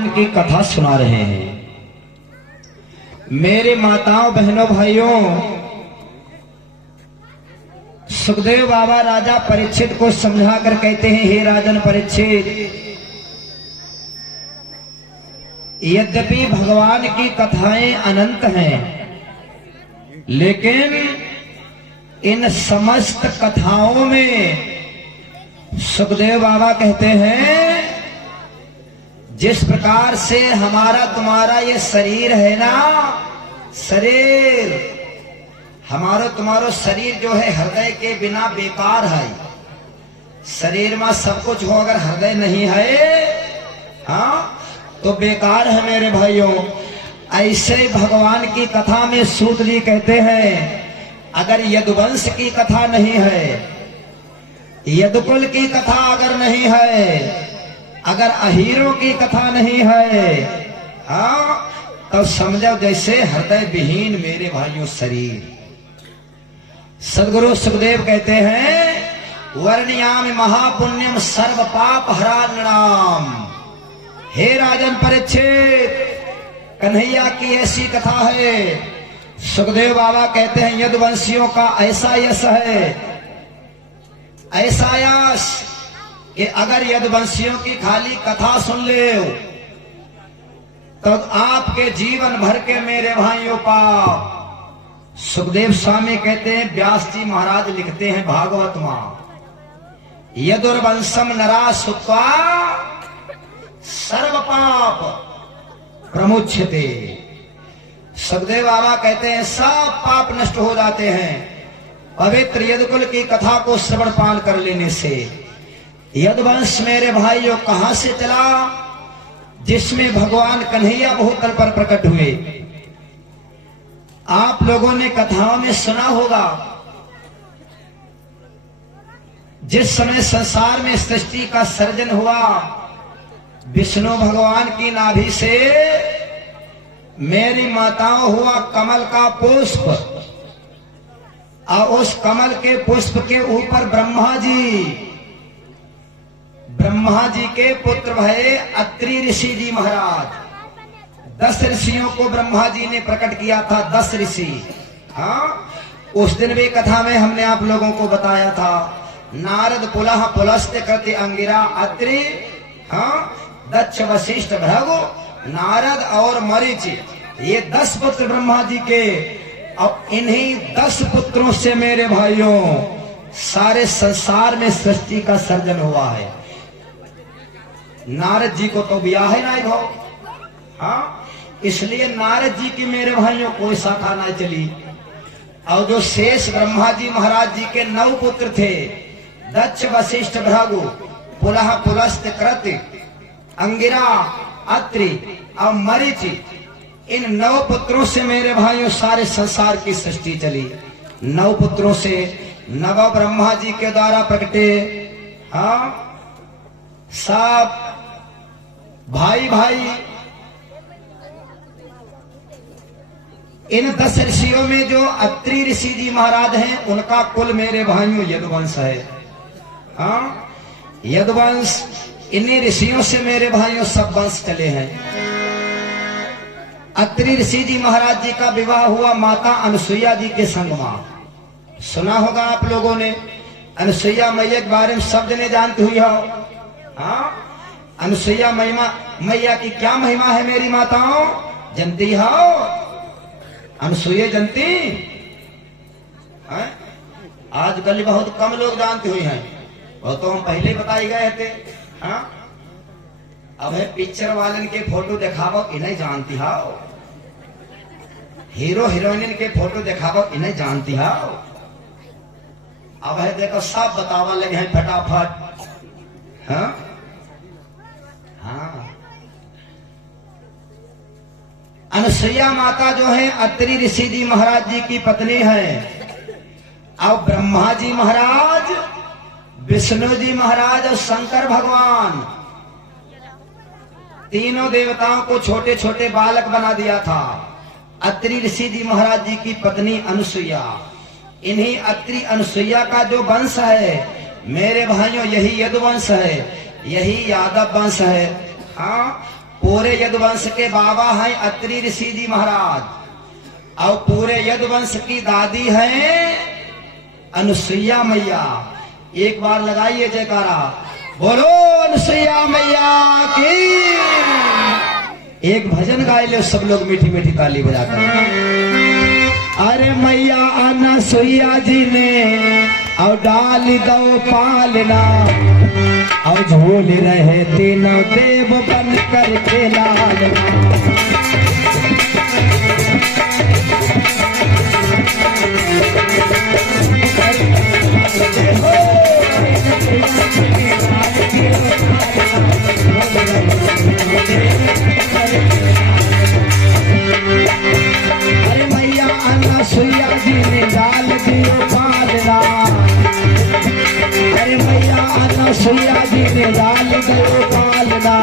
भगवान की कथा सुना रहे हैं। मेरे माताओं बहनों भाइयों, सुखदेव बाबा राजा परीक्षित को समझा कर कहते हैं, हे राजन परीक्षित, यद्यपि भगवान की कथाएं अनंत हैं, लेकिन इन समस्त कथाओं में सुखदेव बाबा कहते हैं, जिस प्रकार से हमारा तुम्हारा ये शरीर है ना, शरीर हमारा तुम्हारा शरीर जो है हृदय के बिना बेकार है। शरीर में सब कुछ हो, अगर हृदय नहीं है हाँ तो बेकार है मेरे भाइयों। ऐसे भगवान की कथा में सूत जी कहते हैं, अगर यदुवंश की कथा नहीं है, यदुकुल की कथा अगर नहीं है, अगर अहीरों की कथा नहीं है, हाँ तो समझो जैसे हृदय विहीन मेरे भाइयों शरीर। सदगुरु सुखदेव कहते हैं, वर्णयामि महापुण्यम सर्व पाप हरा नृणाम। हे राजन परीक्षित, कन्हैया की ऐसी कथा है। सुखदेव बाबा कहते हैं, यदुवंशियों का ऐसा यश है, ऐसा यश कि अगर यदुवंशियों की खाली कथा सुन ले तो आपके जीवन भर के मेरे भाइयों पाप। सुखदेव स्वामी कहते हैं, व्यास जी महाराज लिखते हैं भागवत में, यदुर्वंशम नरा सुत्वा सर्व पाप प्रमुच्यते। सुखदेव बाबा कहते हैं, सब पाप नष्ट हो जाते हैं पवित्र यदुकुल की कथा को श्रवण पान कर लेने से। यदुवंश मेरे भाइयों कहां से चला? जिसमें भगवान कन्हैया भूतल पर प्रकट हुए। आप लोगों ने कथाओं में सुना होगा, जिस समय संसार में सृष्टि का सर्जन हुआ, विष्णु भगवान की नाभि से मेरी माताओं हुआ कमल का पुष्प, और उस कमल के पुष्प के ऊपर ब्रह्मा जी के पुत्र भये अत्रि ऋषि जी महाराज। 10 ऋषियों को ब्रह्मा जी ने प्रकट किया था, 10 ऋषि। हाँ, उस दिन भी कथा में हमने आप लोगों को बताया था, नारद पुलह पुलस्त कृति अंगिरा अत्रि, हाँ, दक्ष वशिष्ठ भृगु नारद और मरीचि, ये 10 पुत्र ब्रह्मा जी के। अब इन्हीं 10 पुत्रों से मेरे भाइयों सारे संसार में सृष्टि का सर्जन हुआ है। नारद जी को तो ब्याह है ना भाव, हाँ, इसलिए नारद जी की मेरे भाइयों कोई शाखा ना चली। और जो शेष ब्रह्मा जी महाराज जी के 9 पुत्र थे, दक्ष वशिष्ठ भृगु पुलह पुलस्त कृति अंगिरा अत्रि और मरीचि, इन 9 पुत्रों से मेरे भाइयों सारे संसार की सृष्टि चली। 9 पुत्रों से नव ब्रह्मा जी के द्वारा प्रकटे, हाँ, सब भाई भाई। इन 10 ऋषियों में जो अत्रि ऋषि जी महाराज हैं, उनका कुल मेरे भाइयों यदुवंश है। हाँ, यदुवंश, इन्हीं ऋषियों से मेरे भाइयों सब वंश चले हैं। अत्रि ऋषि जी महाराज जी का विवाह हुआ माता अनुसुईया जी के संग में। सुना होगा आप लोगों ने, अनुसुईया मैया के बारे में सब जने जानती हुई हो। हाँ, अनुसुईया मैया की क्या महिमा है मेरी माताओं, जानती हो? अनुसुईया जानती? आजकल बहुत कम लोग जानते हुए हैं, वो तो हम पहले बताए गए थे। हाँ, अब है पिक्चर वालन के फोटो दिखावो, इन्हें जानती हो? हीरो हीरोइन के फोटो दिखावो, इन्हें जानती हो? अब है देखो सब बतावा लगे हैं फटाफट। हाँ हाँ, अनुसुईया माता जो है अत्रि ऋषि जी महाराज जी की पत्नी है। अब ब्रह्मा जी महाराज, विष्णु जी महाराज और शंकर भगवान, तीनों देवताओं को छोटे छोटे बालक बना दिया था। अत्रि ऋषि जी महाराज जी की पत्नी अनुसुईया, इन्हीं अत्रि अनुसुईया का जो वंश है मेरे भाइयों, यही यदुवंश है, यही यादव वंश है। हाँ, पूरे यदुवंश के बाबा हैं अत्रि ऋषि जी महाराज, और पूरे यदुवंश की दादी है अनुसुईया मैया। एक बार लगाइए जयकारा, बोलो अनुसुईया मैया की। एक भजन गाए ले सब लोग मीठी मीठी ताली बजाकर। अरे मैया अनुसुईया जी ने और डाल दो पालना, और झूल रहे तीनों देव बन कर के लालना। अरे मैया अनुसुईया जी ने डाल दियो पालना, अरे मैया अनुसुईया जी ने डाल दियो पालना,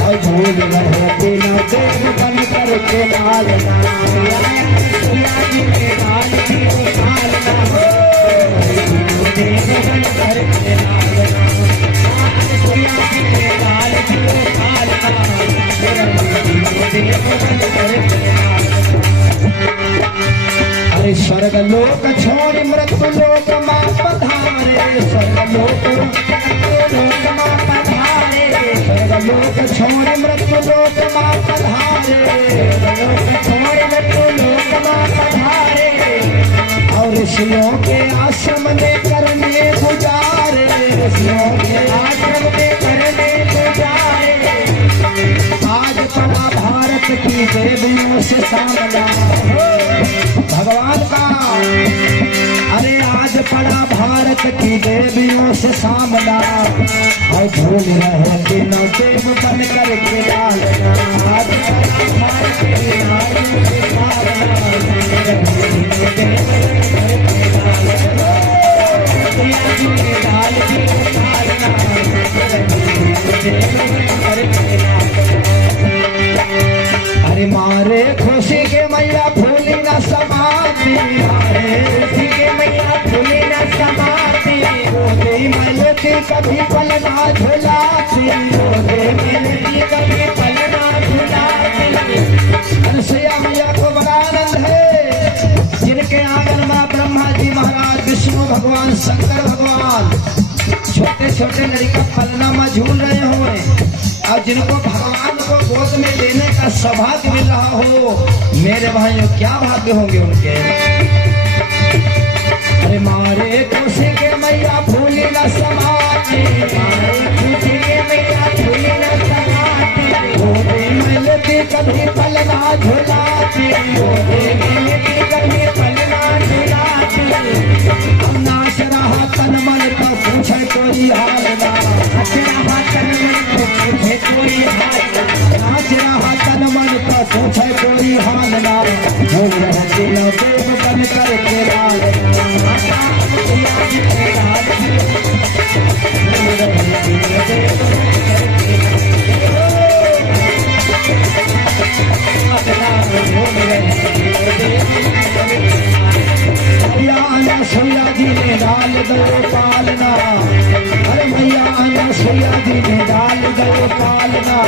और झूल रहे तीनों देव बन कर के लालना। अनुसुईया जी ने डाल दियो पालना, देव बन कर के लालना। अनुसुईया जी ने डाल दियो पालना, देव बन कर के लालना। अरे स्वर्ग लोक छोड़ मृत्यु लोक मां पधारे, स्वर्ग लोक मां पधारे, स्वर्ग लोक छोड़ मृत्यु लोक मां पधारे, लोक छोड़ मृत्यु लोक मां पधारे, और ऋषियों के आश्रम में करने गुजारे, ऋषियों के आश्रम में करने गुजारे। आज पड़ा भारत की देवियों से सामना भगवान का, अरे आज पड़ा भारत की देवियों से सामना, और झूल रहे तीनों देव बन कर के लालना। आज पड़ा भारत की नारियों से सामना, डाल अरे मारे खुशी के मैया फूली न समाती, मारे खुशी के मैया फूली न समाती, रोते मिलती कभी पलना झुलाती, रोते मिलती कभी पलना झुलाती। अनुसुईया मैया को बड़ा आनंद है, जिनके आंगन में ब्रह्मा जी महाराज, विष्णु भगवान, शंकर भगवान छोटे छोटे लड़का पलना में झूल रहे हो, और जिनको भगवान को गोद में लेने का सौभाग्य मिल रहा हो, मेरे भाइयों क्या भाग्य होंगे उनके। अरे मारे खुशी के मैया फूली न समाती, मारे खुशी के मैया फूली न समाती, गोदे मिलती कभी पलना झुलाती, गोदे मिलती कभी पलना झुलाती। हम नाच रहा तन मन का पूछे कोई हाल ना, नाच रहा तन मन को पूछे कोई हाल ना, नाच रहा तन मन का पूछे कोई हाल ना, झूल रहे तीनों देव बन कर के लालना। अनुसुईया जी ने डाल दो पालना, अरे मैया अनुसुईया जी ने डाल दो पालना,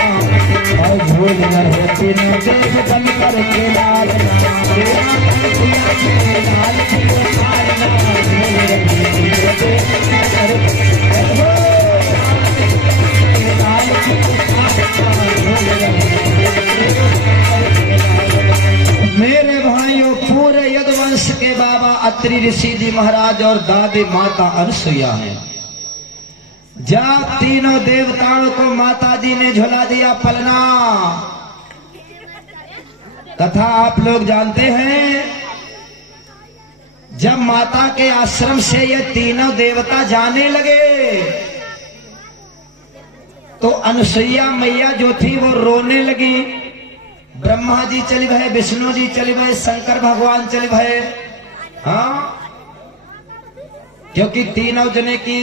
और झूल रहे तीनों देव बन कर के लालना। अनुसुईया जी ने डाल दो पालना, झूल रहे तीनों देव बन कर के मेरे भाइयों पूरे यदुवंश के बाबा अत्रि ऋषि जी महाराज और दादी माता अनुसुईया हैं। जब तीनों देवताओं को माता जी ने झुला दिया पलना, तथा आप लोग जानते हैं जब माता के आश्रम से ये तीनों देवता जाने लगे तो अनुसुईया मैया जो थी वो रोने लगी। ब्रह्मा जी चली भय, विष्णु जी चली भय, शंकर भगवान चली भय, हाँ, क्योंकि तीनों जने की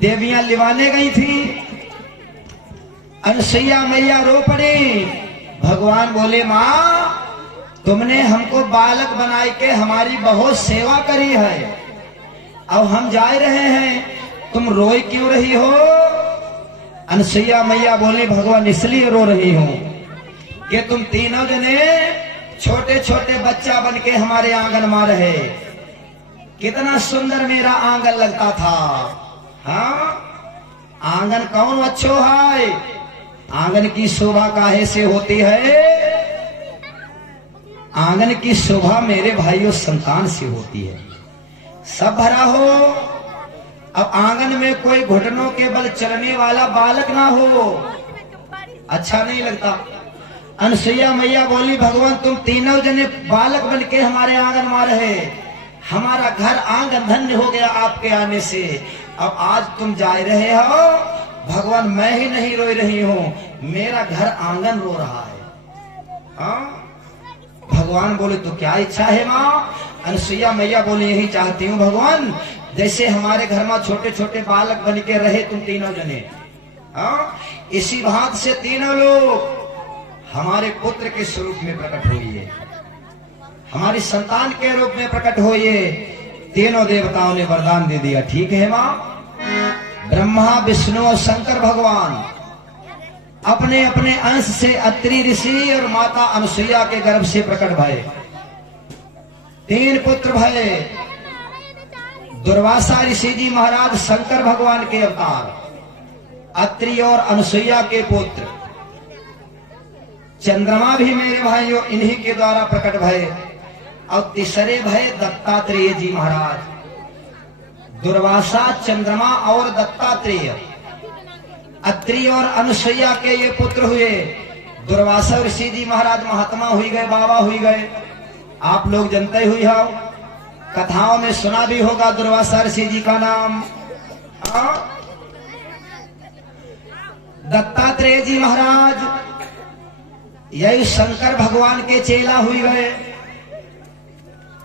देवियां लिवाने गई थी। अनुसुईया मैया रो पड़ी। भगवान बोले, मां तुमने हमको बालक बनाए के हमारी बहुत सेवा करी है, अब हम जा रहे हैं, तुम रोई क्यों रही हो? अनसुईया मैया बोली भगवान इसलिए रो रही हूं कि तुम तीनों जने छोटे छोटे बच्चा बन के हमारे आंगन में रहे। कितना सुंदर मेरा आंगन लगता था। हाँ, आंगन कौन अच्छो है? आंगन की शोभा काहे से होती है? आंगन की शोभा मेरे भाइयों संतान से होती है। सब भरा हो, अब आंगन में कोई घुटनों के बल चलने वाला बालक ना हो, अच्छा नहीं लगता। अनसुईया मैया बोली भगवान तुम तीनों जने बालक बन के हमारे आंगन में रहे, हमारा घर आंगन धन्य हो गया आपके आने से। अब आज तुम जा रहे हो, भगवान मैं ही नहीं रो रही हूं, मेरा घर आंगन रो रहा है। हाँ? भगवान बोले तो क्या इच्छा है माँ? अनसुईया मैया बोली यही चाहती हूँ भगवान, जैसे हमारे घर में छोटे छोटे बालक बन के रहे तुम तीनों जने, हाँ, इसी भांत से तीनों लोग हमारे पुत्र के स्वरूप में प्रकट होइए, हमारी संतान के रूप में प्रकट होइए। तीनों देवताओं ने वरदान दे दिया। ठीक है माँ। ब्रह्मा विष्णु और शंकर भगवान अपने अपने अंश से अत्रि ऋषि और माता अनसुईया के गर्भ से प्रकट भये। 3 पुत्र भये। दुर्वासा ऋषि जी महाराज शंकर भगवान के अवतार, अत्रि और अनसुईया के पुत्र। चंद्रमा भी मेरे भाइयों इन्हीं के द्वारा प्रकट भये। और तीसरे भये दत्तात्रेय जी महाराज। दुर्वासा, चंद्रमा और दत्तात्रेय, अत्रि और अनसुईया के ये पुत्र हुए। दुर्वासा ऋषि जी महाराज महात्मा हुई गए, बाबा हुई गए। आप लोग जानते हुई हो, कथाओं में सुना भी होगा दुर्वासा ऋषि जी का नाम। दत्तात्रेय जी महाराज यही शंकर भगवान के चेला हुई गए।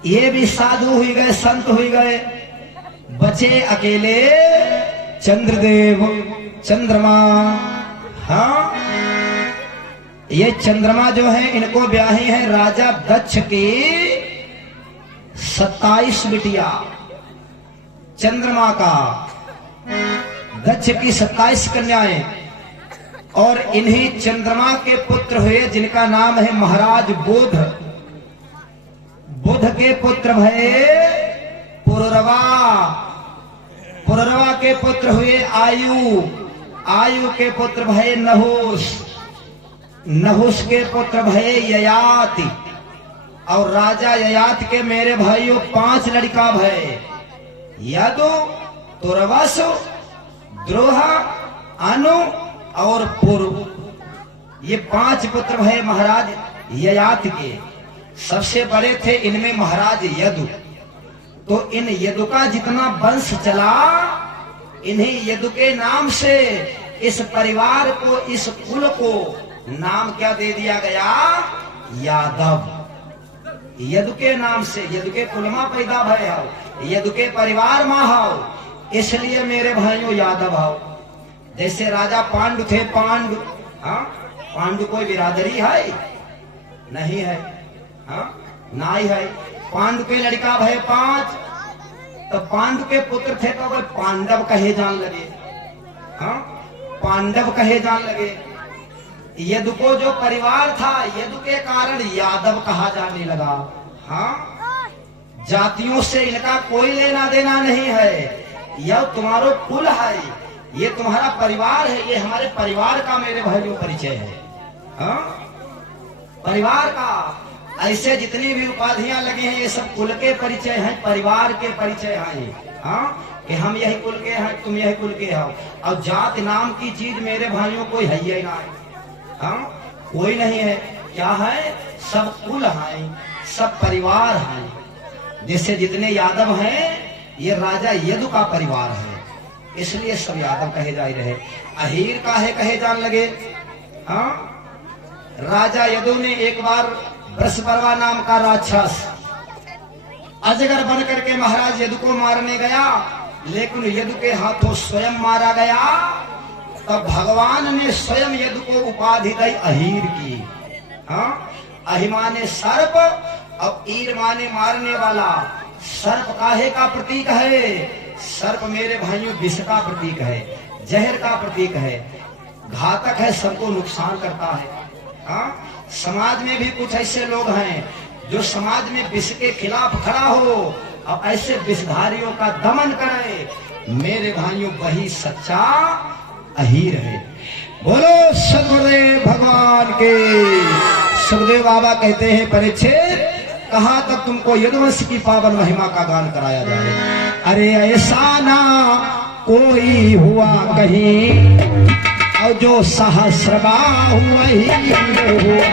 ये भी साधु हुई गए, संत हुई गए। बचे अकेले चंद्रदेव, चंद्रमा। हाँ, ये चंद्रमा जो है इनको ब्याही है राजा दक्ष की 27 बिटिया। चंद्रमा का दक्ष की 27 कन्याएं, और इन्हीं चंद्रमा के पुत्र हुए जिनका नाम है महाराज बुध। बुध के पुत्र भये पुररवा। पुररवा के पुत्र हुए आयु। आयु के पुत्र भये नहुष। नहुष के पुत्र भये ययाति। और राजा ययाति के मेरे भाइयों 5 लड़का भये। यदु, तुरवसु, द्रोहा, अनु और पुरु। ये 5 पुत्र भये महाराज ययाति के। सबसे बड़े थे इनमें महाराज यदु। तो इन यदु का जितना वंश चला, इन्हीं यदु के नाम से इस परिवार को, इस कुल को नाम क्या दे दिया गया? यादव। यदु के नाम से, यदु के कुल में पैदा भय हो, यदु के परिवार में हो, इसलिए मेरे भाइयों यादव हो। जैसे राजा पांडु थे, पांडु। हाँ, पांडु कोई बिरादरी है? नहीं है। हाँ, नाई है। पांडु के लड़का भय 5। तो पांडु के पुत्र थे तो वह पांडव कहे जान लगे। हाँ, पांडव कहे जान लगे। यदु को जो परिवार था, यदु के कारण यादव कहा जाने लगा। हाँ, जातियों से इनका कोई लेना देना नहीं है। यह तुम्हारो कुल है, ये तुम्हारा परिवार है, ये हमारे परिवार का मेरे भाइयों परिचय है। हाँ, परिवार का। ऐसे जितनी भी उपाधियां लगी हैं ये सब कुल के परिचय हैं, परिवार के परिचय हैं। हाँ, कि हम यही कुल के हैं, तुम यही कुल के हो। और जात नाम की चीज मेरे भाइयों कोई है ही ना। हाँ, कोई नहीं है। क्या है? सब कुल हैं, सब परिवार हैं। जैसे जितने यादव हैं ये राजा यदु का परिवार है, इसलिए सब यादव कहे जा रहे। अहीर काहे कहे जान लगे? हाँ, राजा यदु ने एक बार वृषपर्वा नाम का राक्षस अजगर बन करके महाराज यदु को मारने गया, लेकिन यदु के हाथों स्वयं मारा गया। तब भगवान ने स्वयं यदु को उपाधि दी अहीर की। हाँ, अहि माने सर्प और ईर माने मारने वाला। सर्प काहे का प्रतीक है? सर्प मेरे भाइयों विष का प्रतीक है, जहर का प्रतीक है। घातक है, सबको नुकसान करता है। हाँ, समाज में भी कुछ ऐसे लोग हैं जो समाज में विष के खिलाफ खड़ा हो और ऐसे विषधारियों का दमन करे। मेरे भाइयों, वही सच्चा अहीर है। बोलो सदगुरुदेव भगवान के। सुखदेव बाबा कहते हैं, परीक्षित, कहाँ तक तुमको यदुवंश की पावन महिमा का गान कराया जाए? अरे ऐसा ना कोई हुआ कहीं, और जो सहस्रबाहु वही हुआ।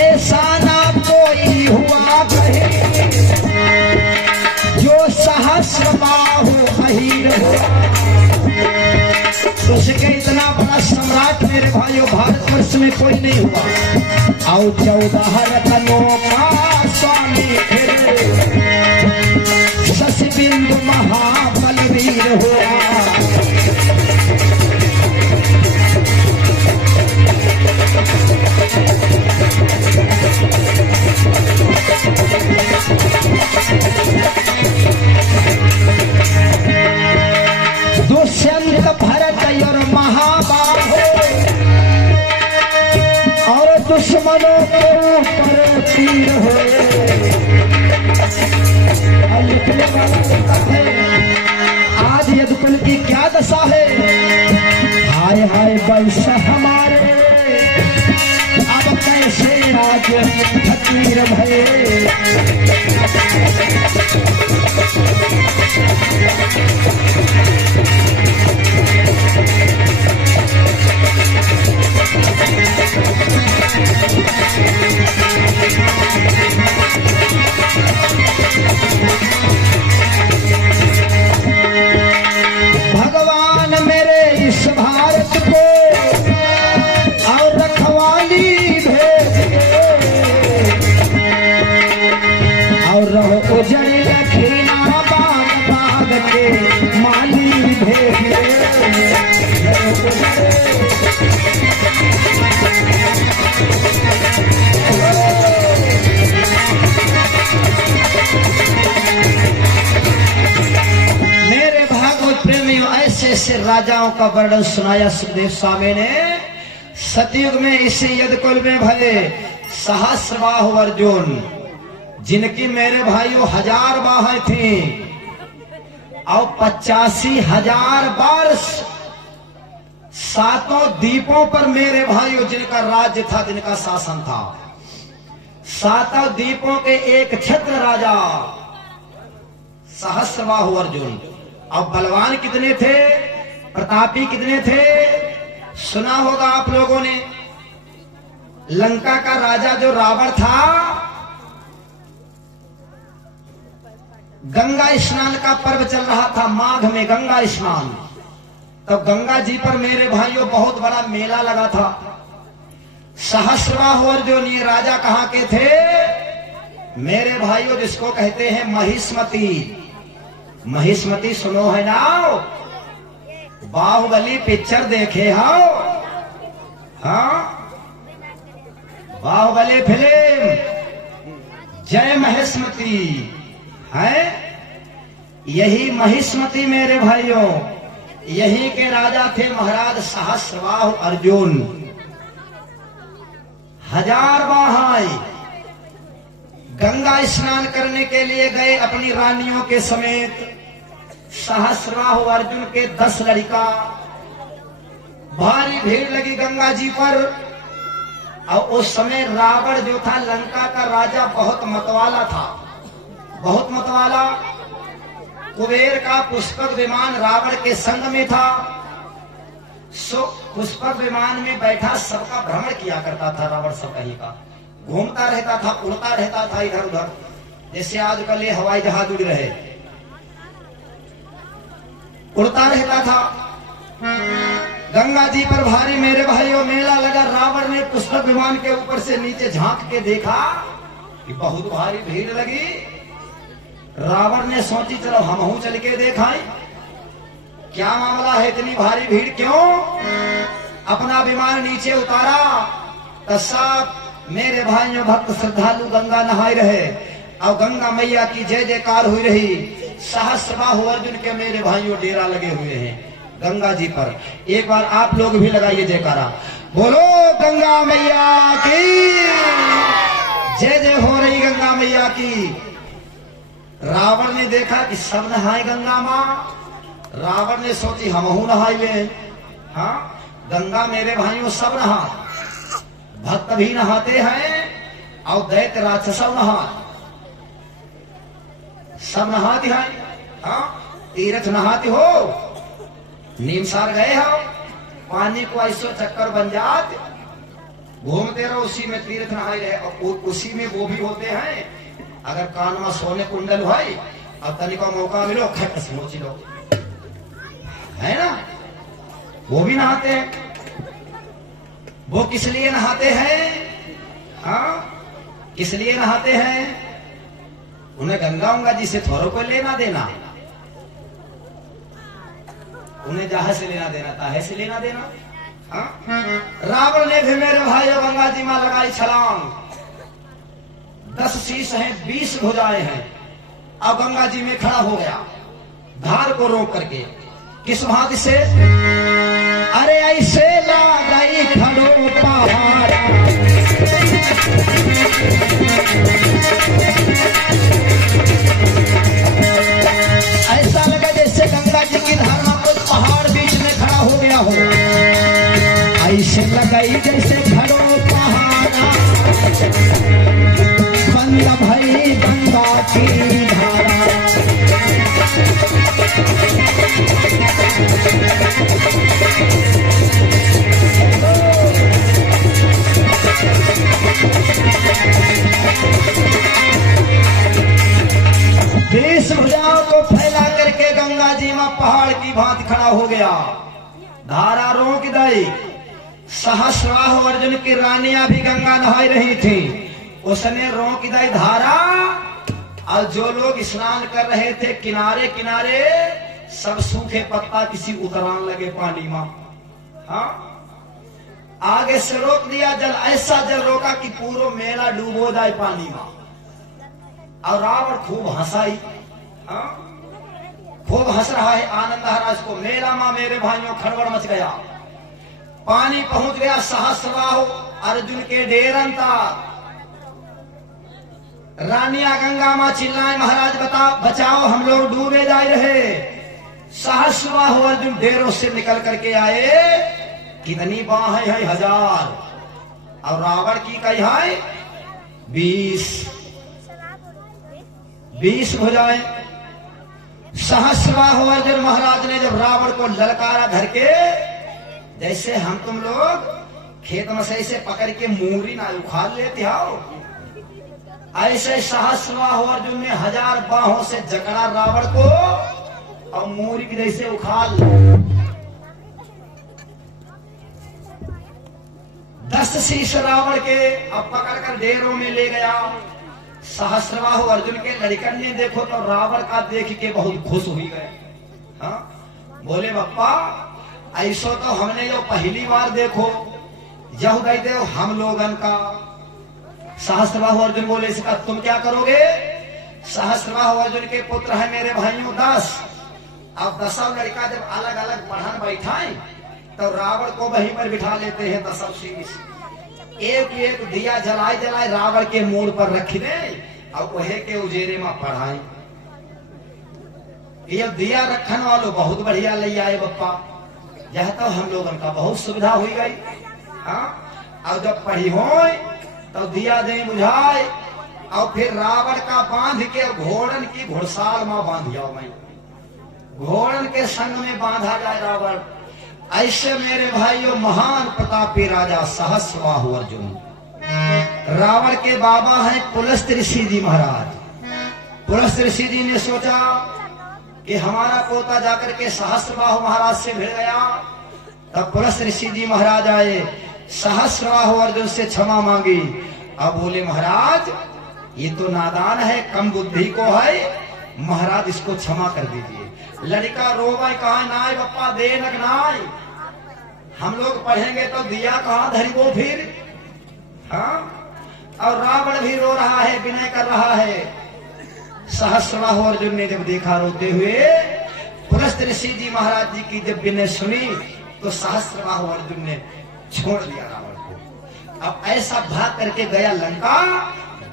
ऐसा ना कोई हुआ कहीं, जो सहस्रबाहु अहीर हुआ। उसके इतना बड़ा सम्राट मेरे भाइयों भारतवर्ष में कोई नहीं हुआ। और 14 रत्नों का स्वामी फिर शशिबिंदु महाबलवीर हुआ। दुष्यंत भरत और महाबाहो और दुश्मनों के ऊपर तीर हुए। आज यदुकुल की क्या दशा है? हाय हाय वंश हमारे अब कैसे राज फकीर भये। भगवान मेरे इस भारत को और रखवाली भेज और रहो उजड़े रखीना बाग बाग के माली भेज। मेरे भागवत प्रेमियों, ऐसे राजाओं का वर्णन सुनाया सुखदेव स्वामी ने। सतयुग में इसी यदुकुल में भले सहस्रबाहु अर्जुन, जिनकी मेरे भाइयों 1000 बाहें थी और 85,000 बार सातों द्वीपों पर मेरे भाइयों जिनका राज्य था, जिनका शासन था। सातों द्वीपों के एक छत्र राजा सहस्रबाहु अर्जुन। और बलवान कितने थे, प्रतापी कितने थे? सुना होगा आप लोगों ने, लंका का राजा जो रावण था, गंगा स्नान का पर्व चल रहा था, माघ में गंगा स्नान। तो गंगा जी पर मेरे भाइयों बहुत बड़ा मेला लगा था। सहस्रबाहु अर्जुन ये राजा कहां के थे मेरे भाइयों? जिसको कहते हैं महिष्मति। महिष्मति सुनो है ना, बाहुबली पिक्चर देखे हो? हाँ, बाहुबली फिल्म, जय महिष्मति है। यही महिष्मति मेरे भाइयों, यही के राजा थे महाराज सहस्रबाहु अर्जुन। 1000 बाहें गंगा स्नान करने के लिए गए अपनी रानियों के समेत। सहस्रबाहु अर्जुन के 10 लड़का, भारी भीड़ लगी गंगा जी पर। और उस समय रावण जो था लंका का राजा बहुत मतवाला था, बहुत मतवाला। कुबेर का पुष्पक विमान रावण के संग में था। सो पुष्पक विमान में बैठा सबका भ्रमण किया करता था रावण। सब कहीं का घूमता रहता था, उड़ता रहता था इधर उधर, जैसे आजकल ये हवाई जहाज उड़ रहे, उड़ता रहता था। गंगा जी पर भारी मेरे भाइयों मेला लगा। रावण ने पुष्पक विमान के ऊपर से नीचे झांक के देखा कि बहुत भारी भीड़ लगी। रावण ने सोची चलो हमहू चल के देखाएं क्या मामला है, इतनी भारी भीड़ क्यों? अपना विमान नीचे उतारा तो सब मेरे भाइयों भक्त श्रद्धालु गंगा नहाए रहे और गंगा मैया की जय जयकार हुई रही। सहस्रबाहु अर्जुन के मेरे भाइयों डेरा लगे हुए हैं गंगा जी पर। एक बार आप लोग भी लगाइए जयकारा, बोलो गंगा मैया की जय जय हो रही गंगा मैया की। रावण ने देखा कि सब नहाए गंगा माँ, रावण ने सोची हमहू नहाई ले। हाँ, गंगा मेरे भाइयों सब नहा, भक्त भी नहाते हैं और दैत्य राक्षस नहा, सब नहाते हैं। हाँ, तीर्थ नहाते हो, नीमसार गए हो, पानी को ऐसो चक्कर बन जात, घूमते रहो उसी में तीर्थ नहाए रहे। और उसी में वो भी होते हैं, अगर कान में सोने कुंडल हो और तनिक मौका मिलो खट से नोच लो, है ना, वो भी नहाते हैं। वो किस लिए नहाते हैं? हाँ, किस लिए नहाते हैं? उन्हें गंगा उंगा जी से थोड़ा को लेना देना, उन्हें जहां से लेना देना ताहे से लेना देना। हाँ? रावण ने भी मेरे भाइयों गंगा जी में लगाई छलांग। 10 शीश हैं, 20 भुजाएं हैं। अब गंगा जी में खड़ा हो गया धार को रोक करके। किस भांति से? अरे ऐसे ला गई खड़ो पहाड़, ऐसा लगा जैसे गंगा जी की धार में कोई पहाड़ बीच में खड़ा हो गया हो। ऐसे लगाई जैसे खड़ो पहाड़, बंद भई गंगा की धारा। देश भुजाओं को फैला करके गंगा जी में पहाड़ की भांति खड़ा हो गया, धारा रोक दी। सहस्राहु अर्जुन की रानियां भी गंगा नहाई रही थी, उसने रोक दी धारा। और जो लोग स्नान कर रहे थे किनारे किनारे, सब सूखे पत्ता किसी उतरान लगे पानी में। हाँ, आगे से रोक दिया जल, ऐसा जल रोका कि पूरा मेला डूबो जाए पानी में। और रावण खूब हंसाई। हाँ? खूब हंस रहा है, आनंद आ रहा इसको। मेला में मेरे भाइयों खड़बड़ मच गया, पानी पहुंच गया सहस्राहु अर्जुन के डेरन तक। रानिया गंगा मां चिल्लाए, महाराज बचाओ, हम लोग डूबे जा रहे। सहस्राहु अर्जुन डेरों से निकल करके आए। कितनी बाहें हैं? 1000। और रावण की कई है 20 भुजाएं। सहस्राहु अर्जुन महाराज ने जब रावण को ललकारा धर के, जैसे हम तुम लोग खेत में से ऐसे पकड़ के मूंगरी ना उखाड़ लेते हो, ऐसे सहस्राहु अर्जुन ने 1000 बाहों से जकड़ा रावण को और मूंगरी की जैसे उखाड़ 10 शीश रावण के अब पकड़कर डेरों में ले गया। सहस्राहु अर्जुन के लड़कन ने देखो तो रावण का देख के बहुत खुश हुई गए। हाँ? बोले बप्पा ऐसो तो हमने जो पहली बार देखो, यह गए थे हम लोगन का। सहस्राहु अर्जुन बोले इसका तुम क्या करोगे? सहस्राहु अर्जुन के पुत्र है मेरे भाइयों 10। अब 10 लड़का जब अलग अलग पढ़न बैठाए तो रावण को वहीं पर बिठा लेते हैं। 10 शीश एक एक दिया जलाए जलाए रावण के मूड पर रख दे और वहे के उजेरे में पढ़ाए। ये दिया रखन वालों बहुत बढ़िया ले आए बप्पा, यह तो हम लोगों का बहुत सुविधा हुई गई। हाँ? और जब पढ़ी हो तो दिया दे बुझाए और फिर रावण का बांध के घोड़न की घुड़साल में बांध जाओ। मैं घोड़न के संग में बांधा जाए रावण। ऐसे मेरे भाइयों महान प्रतापी राजा सहस्राहु अर्जुन। रावण के बाबा हैं पुलस्त्य ऋषि जी महाराज। पुलस्त्य ऋषि जी ने सोचा कि हमारा पोता जाकर के सहस्राहु महाराज से भिड़ गया। तब पुलस्त्य ऋषि जी महाराज आए, सहस्राहु अर्जुन से क्षमा मांगी। अब बोले महाराज ये तो नादान है, कम बुद्धि को है, महाराज इसको क्षमा कर दीजिए। लड़का रोवा कहा नाय बप्पा दे नाय, हम लोग पढ़ेंगे तो दिया कहाँ धरिबो फिर। हाँ, और रावण भी रो रहा है, विनय कर रहा है। सहस्रबाहु अर्जुन ने जब देखा रोते हुए, पुलस्त ऋषि जी महाराज जी की जब विनय सुनी, तो सहस्रबाहु अर्जुन ने छोड़ दिया रावण को। अब ऐसा भाग करके गया लंका,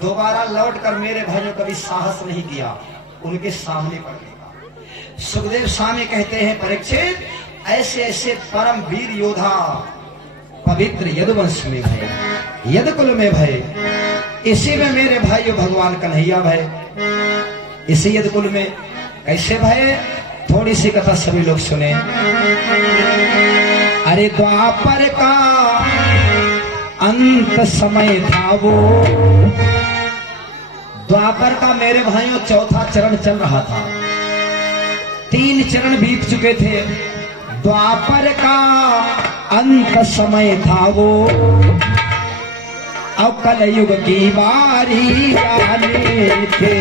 दोबारा लौट कर मेरे भाइयों कभी साहस नहीं किया उनके सामने पड़ने का। सुखदेव स्वामी कहते हैं, परीक्षित ऐसे ऐसे परम वीर योद्धा पवित्र यदुवंश में भय, यदकुल में भय, इसी में मेरे भाइयों भगवान कन्हैया भय। इसी यदकुल में कैसे भय, थोड़ी सी कथा सभी लोग सुने। अरे द्वापर का अंत समय था वो, द्वापर का मेरे भाइयों चौथा चरण चल रहा था। 3 चरण बीत चुके थे। द्वापर का अंत समय था वो, अब कलयुग की बारी आने थे।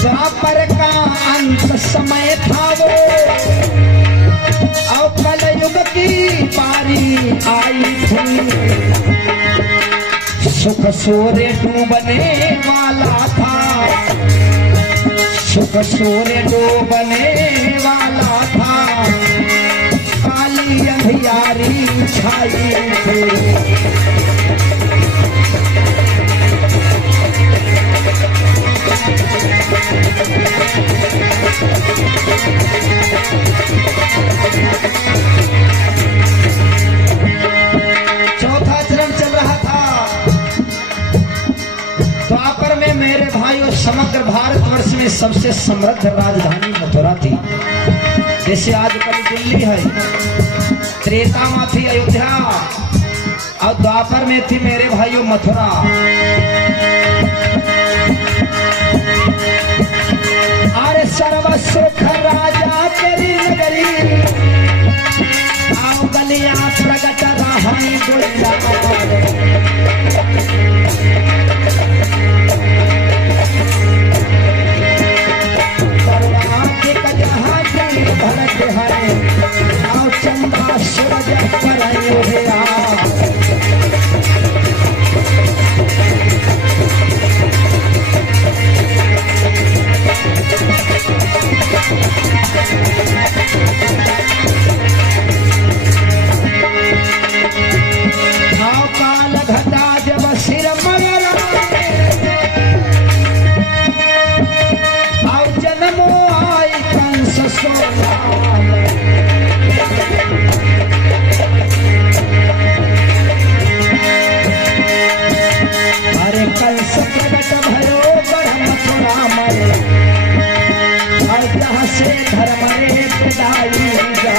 द्वापर का अंत समय था वो, और कलयुग की बारी आई थी। सुख सूर्य डूबने वाला था, सुख सूर्य डूबने वाला था, काली अंधियारी छाई थी। चौथा चरण चल रहा था। द्वापर में मेरे भाइयों समग्र भारतवर्ष में सबसे समृद्ध राजधानी मथुरा थी। जैसे आजकल दिल्ली है, त्रेता में थी अयोध्या, और द्वापर में थी मेरे भाइयों मथुरा। अरे सर्वसुख राजा तेरी नगरी, आओ गलिया प्रगट रहाई गुल्ला। भरत हरे आओ चंदा सूरज करायो हेरा। आओ काल घटा जब सिर मगरा, आओ जन्मो आई कंस सोना। अरे कंस प्रगट भयो ब्रह्म थोड़ा मरे, और जहाँ से धर्म रे विदाई जा।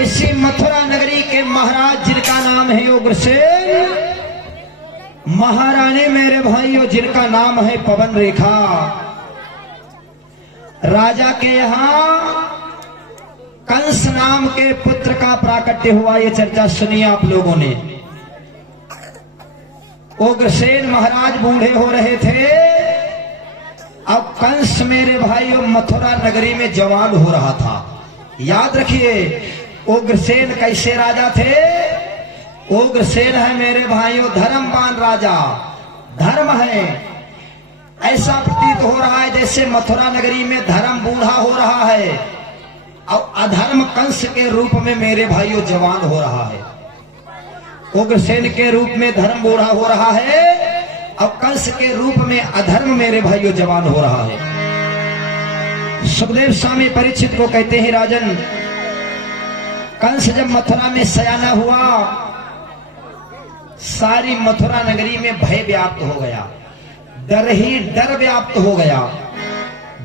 इसी मथुरा नगरी के महाराज जिनका नाम है उग्रसेन, महारानी मेरे भाइयों जिनका नाम है पवन रेखा, राजा के यहाँ कंस नाम के पुत्र का प्राकट्य हुआ। ये चर्चा सुनी आप लोगों ने। उग्रसेन महाराज बूढ़े हो रहे थे, अब कंस मेरे भाइयों मथुरा नगरी में जवान हो रहा था। याद रखिए उग्रसेन कैसे राजा थे। उग्रसेन है मेरे भाइयों धर्मवान राजा, धर्म है। ऐसा प्रतीत हो रहा है जैसे मथुरा नगरी में धर्म बूढ़ा हो रहा है और अधर्म कंस के रूप में मेरे भाइयों जवान हो रहा है। उग्रसेन के रूप में धर्म बूढ़ा हो रहा है और कंस के रूप में अधर्म मेरे भाइयों जवान हो रहा है। सुखदेव स्वामी परीक्षित को कहते हैं, राजन कंस जब मथुरा में सयाना हुआ, सारी मथुरा नगरी में भय व्याप्त हो गया, डर ही डर व्याप्त हो गया।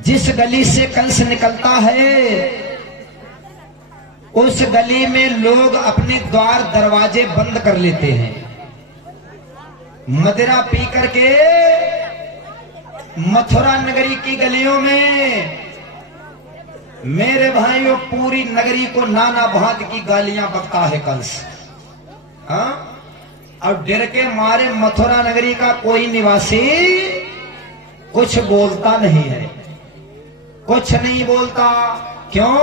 जिस गली से कंस निकलता है उस गली में लोग अपने द्वार दरवाजे बंद कर लेते हैं। मदिरा पी करके मथुरा नगरी की गलियों में मेरे भाइयों पूरी नगरी को नाना भांति की गालियां बकता है कंस। हाँ, और डर के मारे मथुरा नगरी का कोई निवासी कुछ बोलता नहीं है, कुछ नहीं बोलता। क्यों?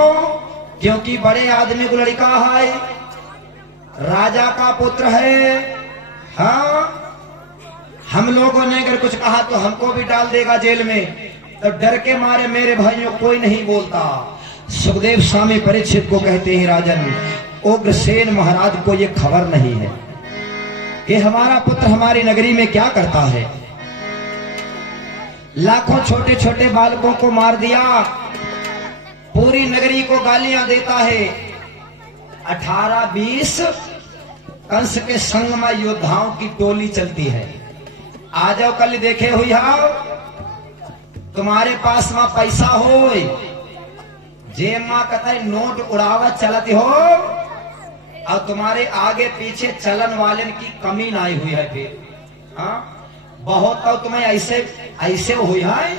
क्योंकि बड़े आदमी को लड़का है, राजा का पुत्र है। हाँ, हम लोगों ने अगर कुछ कहा तो हमको भी डाल देगा जेल में, तो डर के मारे मेरे भाइयों कोई नहीं बोलता। सुखदेव स्वामी परीक्षित को कहते हैं, राजन उग्रसेन महाराज को ये खबर नहीं है कि हमारा पुत्र हमारी नगरी में क्या करता है। लाखों छोटे छोटे बालकों को मार दिया, पूरी नगरी को गालियां देता है। 18-20 कंस के संग में योद्धाओं की टोली चलती है। आ जाओ, कल देखे हुई आओ, तुम्हारे पास में पैसा हो, जेब में कतई नोट उड़ावत चलती हो, और तुम्हारे आगे पीछे चलन वाले की कमी ना हुई है। फिर हाँ, बहुत तो तुम्हें ऐसे ऐसे हुई है,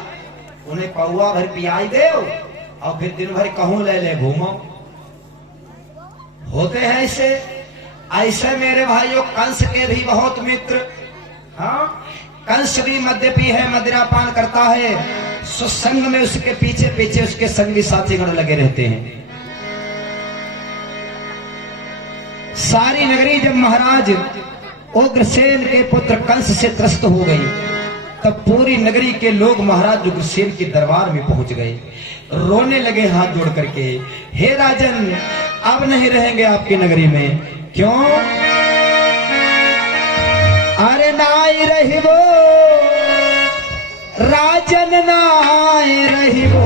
उन्हें पौवा भर पियाई दे और फिर दिन भर कहूं ले ले घूमो। होते हैं ऐसे ऐसे मेरे भाइयों। कंस के भी बहुत मित्र। हाँ, कंस भी मद्यपी है, मदिरा पान करता है। सुसंग में उसके पीछे पीछे उसके संगी साथीगण लगे रहते हैं। सारी नगरी जब महाराज उग्रसेन के पुत्र कंस से त्रस्त हो गई, तब पूरी नगरी के लोग महाराज उग्रसेन के दरबार में पहुंच गए, रोने लगे हाथ जोड़ करके, हे राजन अब नहीं रहेंगे आपकी नगरी में। क्यों? अरे नाई रही वो राजन, नाई रही वो।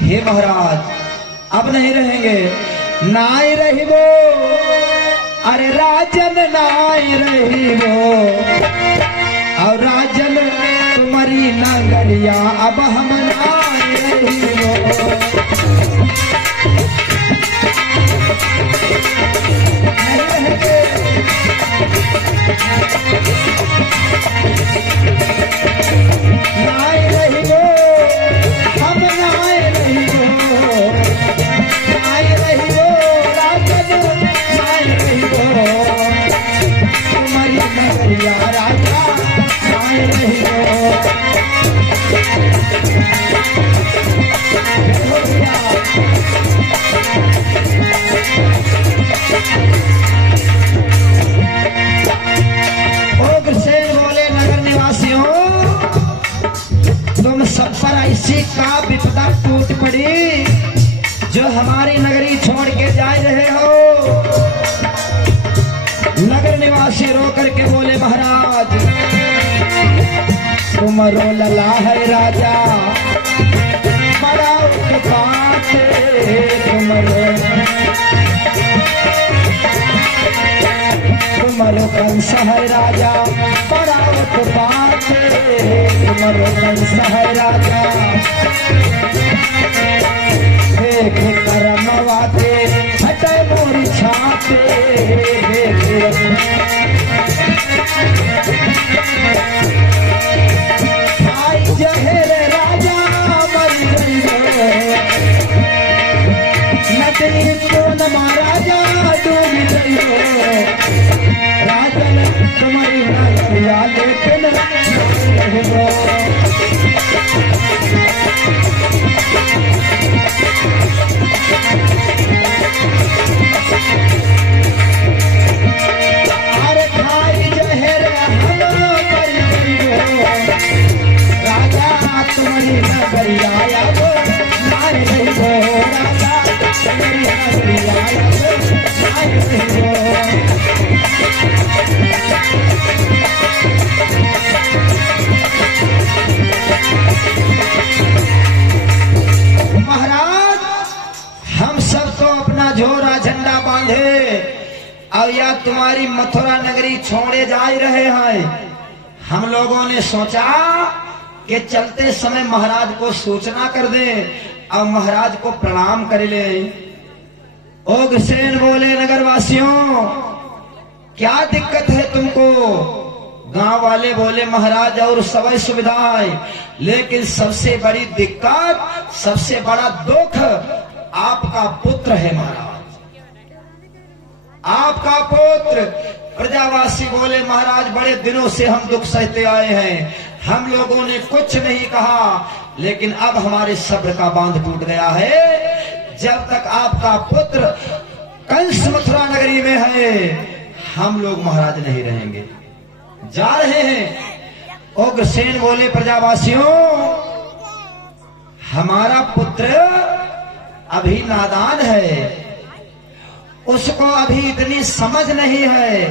हे महाराज अब नहीं रहेंगे, नाई रही वो। अरे राजन नाई रही वो, और राजन तुम्हारी नगरिया अब हम नाई रही वो। नाई रही वो, हम नाई रही वो, नाई रही वो, राजन नाई रही वो, तुम्हारी नगरिया राजा नाई रही वो। उग्रसेन बोले, नगर निवासियों तुम सब पर ऐसी का विपदा टूट पड़ी जो हमारी नगरी छोड़ के जा रहे हो। नगर निवासी रो करके बोले, महाराज तुमरो लला है राजा बड़ा उत्पात, तुमरो कंस है राजा बड़ा उत्पात, तुमरो कंस है राजा। देख करम वाते हटे मोरी छाते, आई जहर राजा मरी गई नदी को न महाराजा डूबी गई हो। राजन तुम्हारी नगरिया लेकिन अरे खाई जहर राजा तुम्हारी नगरिया अब नाई रही हो, राजा तुम्हारी नगरिया अब नाई रही हो। महाराज हम सब तो अपना झोरा झंडा बांधे और या तुम्हारी मथुरा नगरी छोड़े जा रहे हैं। हम लोगों ने सोचा कि चलते समय महाराज को सूचना कर दे और महाराज को प्रणाम कर ले। उग्रसेन बोले, नगरवासियों क्या दिक्कत है तुमको? गांव वाले बोले, महाराज और सभी सुविधाएं, लेकिन सबसे बड़ी दिक्कत, सबसे बड़ा दुख आपका पुत्र है महाराज, आपका पुत्र। प्रजावासी बोले, महाराज बड़े दिनों से हम दुख सहते आए हैं, हम लोगों ने कुछ नहीं कहा, लेकिन अब हमारे सब्र का बांध टूट गया है। जब तक आपका पुत्र कंस मथुरा नगरी में है, हम लोग महाराज नहीं रहेंगे, जा रहे हैं। उग्रसेन बोले, प्रजावासियों हमारा पुत्र अभी नादान है, उसको अभी इतनी समझ नहीं है।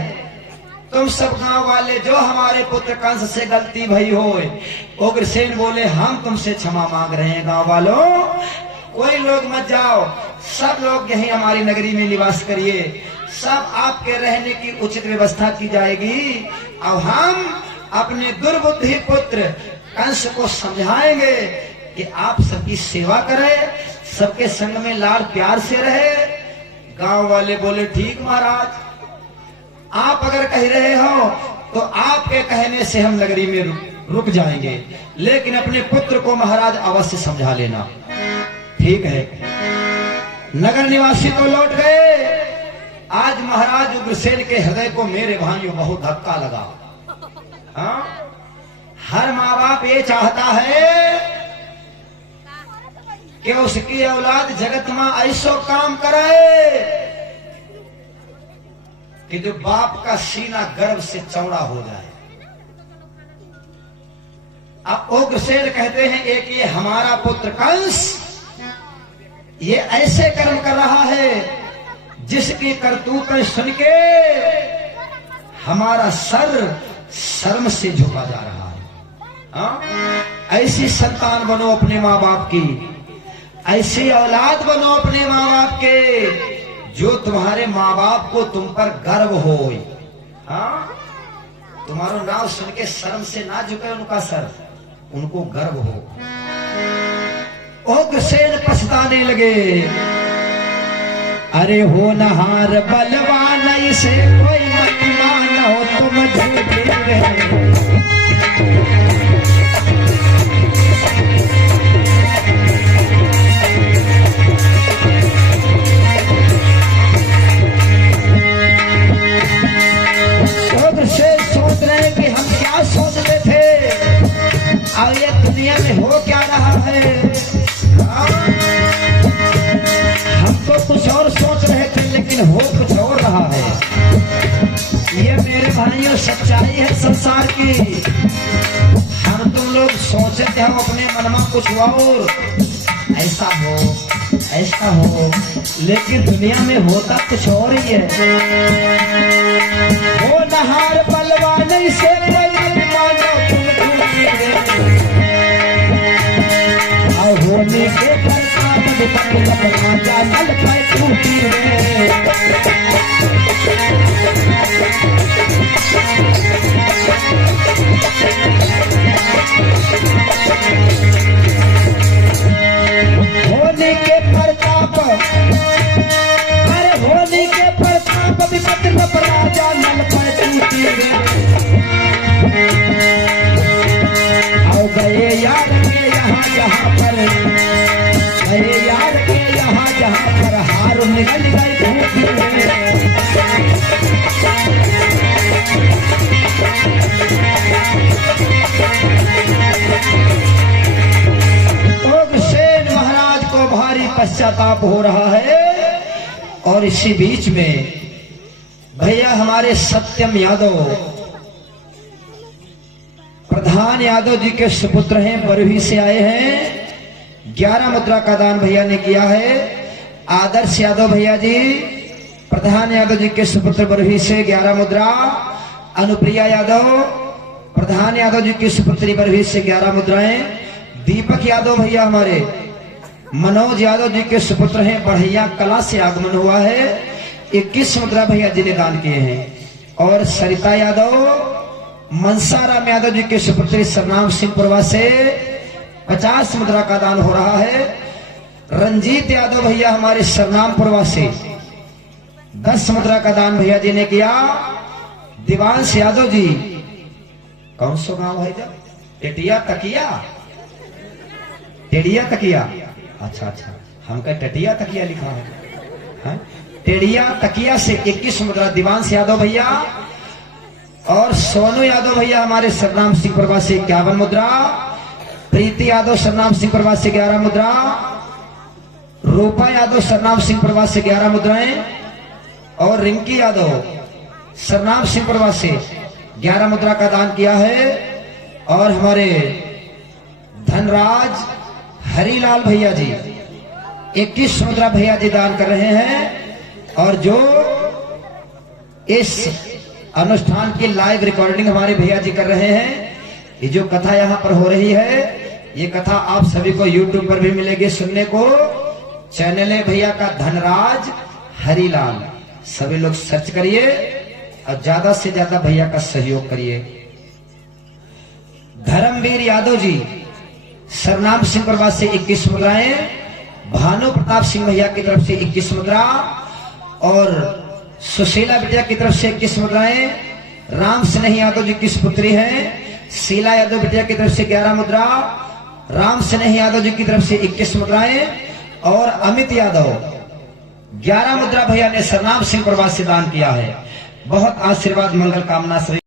तुम सब गांव वाले जो हमारे पुत्र कंस से गलती भई हो। उग्रसेन बोले, हम तुमसे क्षमा मांग रहे हैं गांव वालों, कोई लोग मत जाओ, सब लोग यहीं हमारी नगरी में निवास करिए, सब आपके रहने की उचित व्यवस्था की जाएगी। अब हम अपने दुर्बुद्धि पुत्र कंस को समझाएंगे कि आप सबकी सेवा करें, सबके संग में लाड़ प्यार से रहे। गांव वाले बोले, ठीक महाराज, आप अगर कह रहे हो तो आपके कहने से हम नगरी में रुक जाएंगे, लेकिन अपने पुत्र को महाराज अवश्य समझा लेना। ठीक है। नगर निवासी तो लौट गए। आज महाराज उग्रसेन के हृदय को मेरे भाइयों बहुत धक्का लगा। हाँ? हर माँ बाप ये चाहता है कि उसकी औलाद जगत में ऐसो काम करे कि जो बाप का सीना गर्व से चौड़ा हो जाए। अब उग्रसेन कहते हैं, एक ये हमारा पुत्र कंस ये ऐसे कर्म कर रहा है जिसकी करतूतें सुन के हमारा सर शर्म से झुका जा रहा है। हाँ? ऐसी संतान बनो अपने माँ बाप की, ऐसी औलाद बनो अपने माँ बाप के, जो तुम्हारे माँ बाप को तुम पर गर्व हो। हाँ? तुम्हारा नाम सुन के शर्म से ना झुके उनका सर, उनको गर्व हो। उग्रसेन पछताने लगे। अरे हो नहार बलवान, इसे कोई मत मानो, तुम झूठे रहे। उग्रसेन सोच रहे हैं कि हम क्या सोचते थे, अब ये दुनिया में हो क्या रहा है। हम तो कुछ और सोच रहे थे, लेकिन हो कुछ और रहा है। ये मेरे भाइयों सच्चाई है संसार की। हम तुम लोग सोचते हो अपने मन में कुछ और, ऐसा हो, लेकिन दुनिया में होता कुछ और ही है। वो नहार बलवान से मानो होने के होने के प्रताप, अरे होने के प्रताप विपत राजा नल पर टूटी आओ गए यार के यहाँ पर, गए यार के यहाँ पर हार निकल गए उग्रसेन महाराज को भारी पश्चाताप हो रहा है। और इसी बीच में भैया हमारे सत्यम यादव, प्रधान यादव जी के सुपुत्र हैं, बरही से आए हैं। 11 मुद्रा का दान भैया ने किया है। आदर्श यादव भैया जी, प्रधान यादव जी के सुपुत्र बरही से 11 मुद्रा। अनुप्रिया यादव, प्रधान यादव जी की सुपुत्री बरही से 11 मुद्राएं। दीपक यादव भैया हमारे, मनोज यादव जी के सुपुत्र हैं, बढ़िया कला से आगमन हुआ है, 21 मुद्रा भैया जी ने दान किए हैं। और सरिता यादव, मनसाराम यादव जी के सुपुत्री सरनाम सिंहपुरवा से 50 मुद्रा का दान हो रहा है। रंजीत यादव भैया हमारे सरनामपुरवा से 10 मुद्रा का दान भैया जी ने किया। दिवांश यादव जी, कौन सा गांव है जब? टेटिया तकिया, टेड़िया तकिया। अच्छा अच्छा, हम कहे टटिया तकिया लिखा है। टेड़िया तकिया से 21 मुद्रा दिवांश यादव भैया। और सोनू यादव भैया हमारे सरनाम सिंह प्रभा से 51 मुद्रा। प्रीति यादव सरनाम सिंह प्रभा से 11 मुद्रा। रूपा यादव सरनाम सिंह प्रभा से 11 मुद्राएं। और रिंकी यादव सरनाम सिंह प्रभा से 11 मुद्रा का दान किया है। और हमारे धनराज हरिलाल भैया जी 21 मुद्रा भैया जी दान कर रहे हैं। और जो इस अनुष्ठान की लाइव रिकॉर्डिंग हमारे भैया जी कर रहे हैं, ये जो कथा यहाँ पर हो रही है, ये कथा आप सभी को YouTube पर भी मिलेगी सुनने को। चैनल है भैया का धनराज हरिलाल, सभी लोग सर्च करिए और ज्यादा से ज्यादा भैया का सहयोग करिए। धर्मवीर यादव जी सरनाम सिंह प्रभा से 21 मुद्राएं। भानु प्रताप सिंह भैया की तरफ से 21 मुद्रा। और सुशीला बिटिया की तरफ से 21 मुद्राएं। राम स्नेह यादव जी की पुत्री हैं। शीला यादव बिटिया की तरफ से 11 मुद्रा। राम स्नेह यादव जी की तरफ से 21 मुद्राएं। और अमित यादव 11 मुद्रा भैया ने सरनाम सिंह प्रभा से दान किया है। बहुत आशीर्वाद मंगल कामना सभी